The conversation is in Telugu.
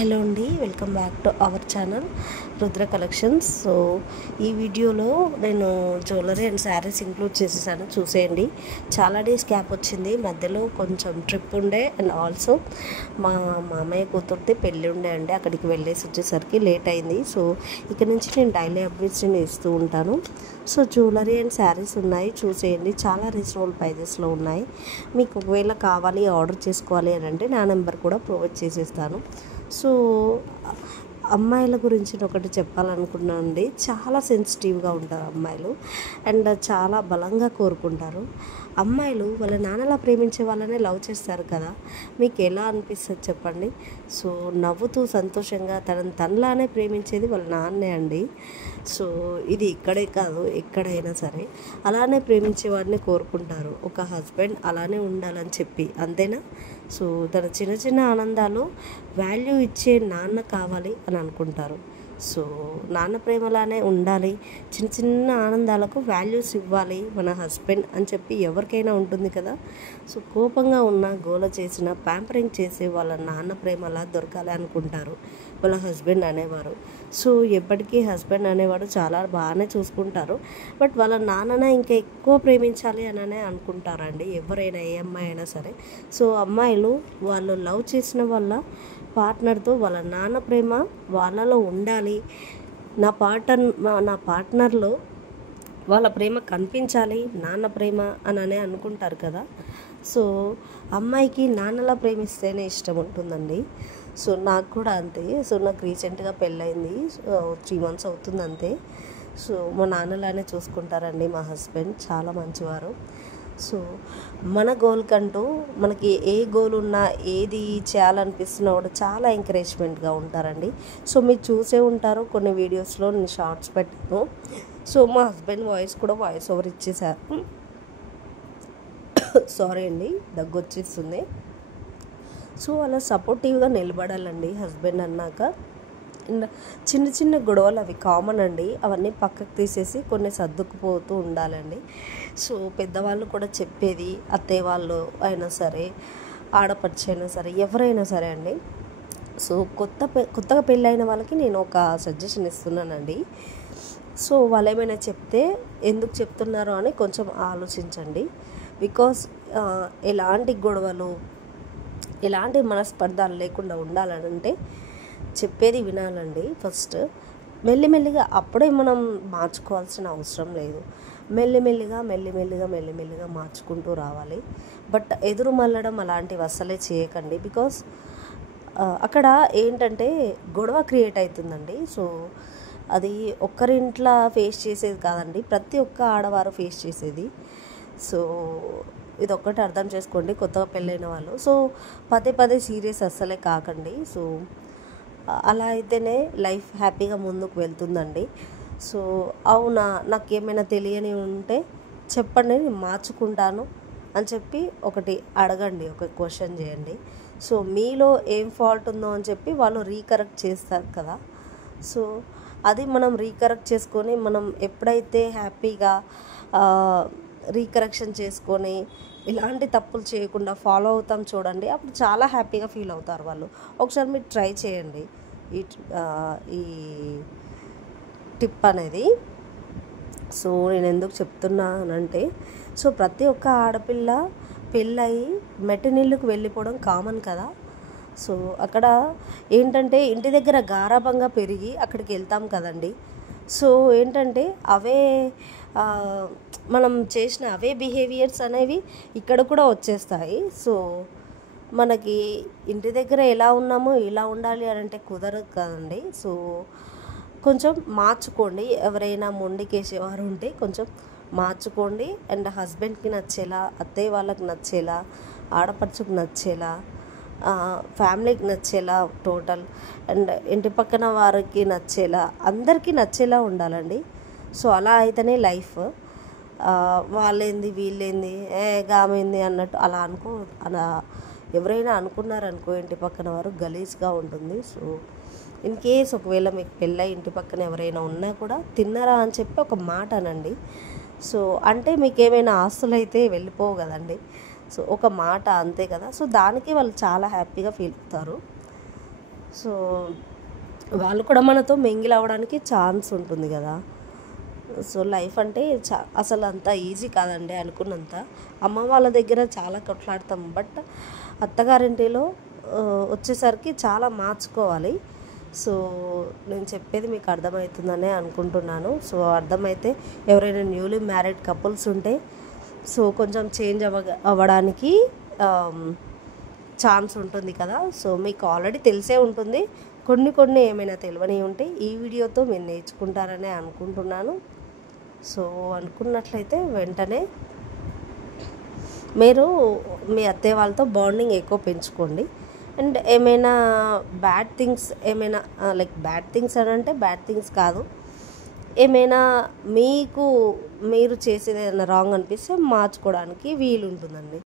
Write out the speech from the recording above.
హలో అండి, welcome back to our channel Rudra collections. So ఈ వీడియోలో నేను జ్యువెలరీ అండ్ శారీస్ ఇంక్లూడ్ చేసేసాను, చూసేయండి. చాలా డేస్ గ్యాప్ వచ్చింది, మధ్యలో కొంచెం ట్రిప్ ఉండే అండ్ ఆల్సో మా మామయ్య కూతుర్తి పెళ్ళి ఉండే అండి. అక్కడికి వెళ్ళేసి వచ్చేసరికి లేట్ అయింది. సో ఇక్కడ నుంచి నేను డైలీ అప్డేట్స్ నేను ఇస్తూ ఉంటాను. సో జ్యువెలరీ అండ్ శారీస్ ఉన్నాయి, చూసేయండి. చాలా రీజనబుల్ ప్రైజెస్లో ఉన్నాయి. మీకు ఒకవేళ కావాలి, ఆర్డర్ చేసుకోవాలి అని అంటే నా నెంబర్ కూడా ప్రొవైడ్ చేసేస్తాను. సో అమ్మాయిల గురించి ఒకటి చెప్పాలనుకున్నాను అండి. చాలా సెన్సిటివ్గా ఉంటారు అమ్మాయిలు అండ్ చాలా బలంగా కోరుకుంటారు. అమ్మాయిలు వాళ్ళ నాన్నలా ప్రేమించే వాళ్ళనే లవ్ చేస్తారు కదా, మీకు ఎలా అనిపిస్తుంది చెప్పండి. సో నవ్వుతూ సంతోషంగా తనలానే ప్రేమించేది వాళ్ళ నాన్నే అండి. సో ఇది ఇక్కడే కాదు, ఎక్కడైనా సరే అలానే ప్రేమించే వాడిని కోరుకుంటారు. ఒక హస్బెండ్ అలానే ఉండాలని చెప్పి, అంతేనా? సో తన చిన్న చిన్న ఆనందాలు వాల్యూ ఇచ్చే నాన్న కావాలి అని అనుకుంటారు. సో నాన్న ప్రేమలానే ఉండాలి, చిన్న చిన్న ఆనందాలకు వాల్యూస్ ఇవ్వాలి మన హస్బెండ్ అని చెప్పి ఎవరికైనా ఉంటుంది కదా. సో కోపంగా ఉన్న, గోల చేసిన, ప్యాంపరింగ్ చేసే వాళ్ళ నాన్న ప్రేమలా దొరకాలి అనుకుంటారు వాళ్ళ హస్బెండ్ అనేవారు. సో ఎప్పటికీ హస్బెండ్ అనేవాడు చాలా బాగానే చూసుకుంటారు, బట్ వాళ్ళ నాన్ననే ఇంకా ఎక్కువ ప్రేమించాలి అననే అనుకుంటారండి, ఎవరైనా, ఏ అమ్మాయి అయినా సరే. సో అమ్మాయిలు వాళ్ళు లవ్ చేసిన వాళ్ళ పార్ట్నర్తో వాళ్ళ నాన్న ప్రేమ వాళ్ళలో ఉండాలి, నా పార్ట్నర్లో వాళ్ళ ప్రేమ కనిపించాలి, నాన్న ప్రేమ అననే అనుకుంటారు కదా. సో అమ్మాయికి నాన్నలా ప్రేమిస్తేనే ఇష్టం ఉంటుందండి. సో నాకు కూడా అంతే. సో నాకు రీసెంట్గా పెళ్ళయింది, 3 months అవుతుంది అంతే. సో మా నాన్నలానే చూసుకుంటారండి మా హస్బెండ్, చాలా మంచివారు. సో మన గోల్ కంటూ మనకి ఏ గోల్ ఉన్నా, ఏది చేయాలనిపిస్తున్నా కూడా చాలా ఎంకరేజ్మెంట్గా ఉంటారండి. సో మీరు చూసే ఉంటారు, కొన్ని వీడియోస్లో నేను షార్ట్స్ పెట్టాను. సో మా హస్బెండ్ వాయిస్ ఓవర్ ఇచ్చేసారు. సారీ అండి, దగ్గు వచ్చేస్తుంది. సో అలా సపోర్టివ్గా నిలబడాలండి హస్బెండ్ అన్నాక. అండ్ చిన్న చిన్న గొడవలు అవి కామన్ అండి, అవన్నీ పక్కకు తీసేసి కొన్ని సర్దుకుపోతూ ఉండాలండి. సో పెద్దవాళ్ళు కూడా చెప్పేది, అత్తయ్య వాళ్ళు అయినా సరే, ఆడపడుచు అయినా సరే, ఎవరైనా సరే అండి. సో కొత్తగా పెళ్ళైన వాళ్ళకి నేను ఒక సజెషన్ ఇస్తున్నానండి. సో వాళ్ళు ఏమైనా చెప్తే ఎందుకు చెప్తున్నారో అని కొంచెం ఆలోచించండి. బికాస్ ఎలాంటి గొడవలు, ఎలాంటి మనస్పర్ధాలు లేకుండా ఉండాలంటే చెప్పేది వినాలండి ఫస్ట్. మెల్లిమెల్లిగా అప్పుడే మనం మార్చుకోవాల్సిన అవసరం లేదు. మెల్లిమెల్లిగా మార్చుకుంటూ రావాలి. బట్ ఎదురు మళ్ళడం అలాంటివి అస్సలే చేయకండి. బికాస్ అక్కడ ఏంటంటే గొడవ క్రియేట్ అవుతుందండి. సో అది ఒక్కరింట్లో ఫేస్ చేసేది కాదండి, ప్రతి ఒక్క ఆడవారు ఫేస్ చేసేది. సో ఇది ఒక్కటి అర్థం చేసుకోండి కొత్తగా పెళ్ళైన వాళ్ళు. సో పదే సీరియస్ అస్సలే కాకండి. సో అలా అయితేనే లైఫ్ హ్యాపీగా ముందుకు వెళ్తుందండి. సో అవునా, నాకేమైనా తెలియని ఉంటే చెప్పండి, నేను మార్చుకుంటాను అని చెప్పి ఒకటి అడగండి, ఒక క్వశ్చన్ చేయండి. సో మీలో ఏం ఫాల్ట్ ఉందో అని చెప్పి వాళ్ళు రీకరెక్ట్ చేస్తారు కదా. సో అది మనం రీకరెక్ట్ చేసుకొని, మనం ఎప్పుడైతే హ్యాపీగా రీకరెక్షన్ చేసుకొని ఇలాంటి తప్పులు చేయకుండా ఫాలో అవుతాం చూడండి, అప్పుడు చాలా హ్యాపీగా ఫీల్ అవుతారు వాళ్ళు. ఒకసారి మీరు ట్రై చేయండి ఈ టిప్ అనేది. సో నేను ఎందుకు చెప్తున్నానంటే, సో ప్రతి ఒక్క ఆడపిల్ల పెళ్ళయి మెట్టనిళ్ళకు వెళ్ళిపోవడం కామన్ కదా. సో అక్కడ ఏంటంటే ఇంటి దగ్గర గారాబంగా పెరిగి అక్కడికి వెళ్తాం కదండి. సో ఏంటంటే అవే మనం చేసిన అవే బిహేవియర్స్ అనేవి ఇక్కడ కూడా వచ్చేస్తాయి. సో మనకి ఇంటి దగ్గర ఎలా ఉన్నామో ఇలా ఉండాలి అని అంటే కుదరదు కదండి. సో కొంచెం మార్చుకోండి, ఎవరైనా మొండికేసేవారు ఉంటే కొంచెం మార్చుకోండి. అండ్ హస్బెండ్కి నచ్చేలా, అత్తయ్య వాళ్ళకి నచ్చేలా, ఆడపడుచుకు నచ్చేలా, ఫ్యామిలీకి నచ్చేలా టోటల్, అండ్ ఇంటి పక్కన వారికి నచ్చేలా, అందరికీ నచ్చేలా ఉండాలండి. సో అలా అయితేనే లైఫ్. వాళ్ళేంది వీళ్ళేంది గామైంది అన్నట్టు అలా ఎవరైనా అనుకున్నారనుకో ఇంటి పక్కన వారు, గలీజ్గా ఉంటుంది. సో ఇన్ కేస్ ఒకవేళ మీకు పెళ్ళై ఇంటి పక్కన ఎవరైనా ఉన్నా కూడా తిన్నరా అని చెప్పి ఒక మాట అనండి. సో అంటే మీకు ఏమైనా ఆస్తులు అయితే వెళ్ళిపోవు కదండి. సో ఒక మాట అంతే కదా. సో దానికి వాళ్ళు చాలా హ్యాపీగా ఫీల్ అవుతారు. సో వాళ్ళు కూడా మనతో మింగిల్ అవ్వడానికి ఛాన్స్ ఉంటుంది కదా. సో లైఫ్ అంటే అసలు అంత ఈజీ కాదండి అనుకున్నంత. అమ్మ వాళ్ళ దగ్గర చాలా కొట్లాడతాం, బట్ అత్తగారింటిలో వచ్చేసరికి చాలా మార్చుకోవాలి. సో నేను చెప్పేది మీకు అర్థమవుతుందనే అనుకుంటున్నాను. సో అర్థమైతే ఎవరైనా న్యూలీ మ్యారీడ్ కపుల్స్ ఉంటే సో కొంచెం చేంజ్ అవ్వడానికి ఛాన్స్ ఉంటుంది కదా. సో మీకు ఆల్రెడీ తెలిసే ఉంటుంది, కొన్ని ఏమైనా తెలియని ఉంటే ఈ వీడియోతో మీరు నేర్చుకుంటారనే అనుకుంటున్నాను. సో అనుకున్నట్లయితే వెంటనే మీరు మీ అత్తయ్య వాళ్ళతో బాండింగ్ ఎక్కువ పెంచుకోండి. అండ్ ఏమైనా బ్యాడ్ థింగ్స్ ఏమైనా లైక్ బ్యాడ్ థింగ్స్ అని అంటే బ్యాడ్ థింగ్స్ కాదు, ఏమైనా మీరు చేసేది ఏదైనా రాంగ్ అనిపిస్తే మార్చుకోవడానికి వీలు ఉంటుందండి.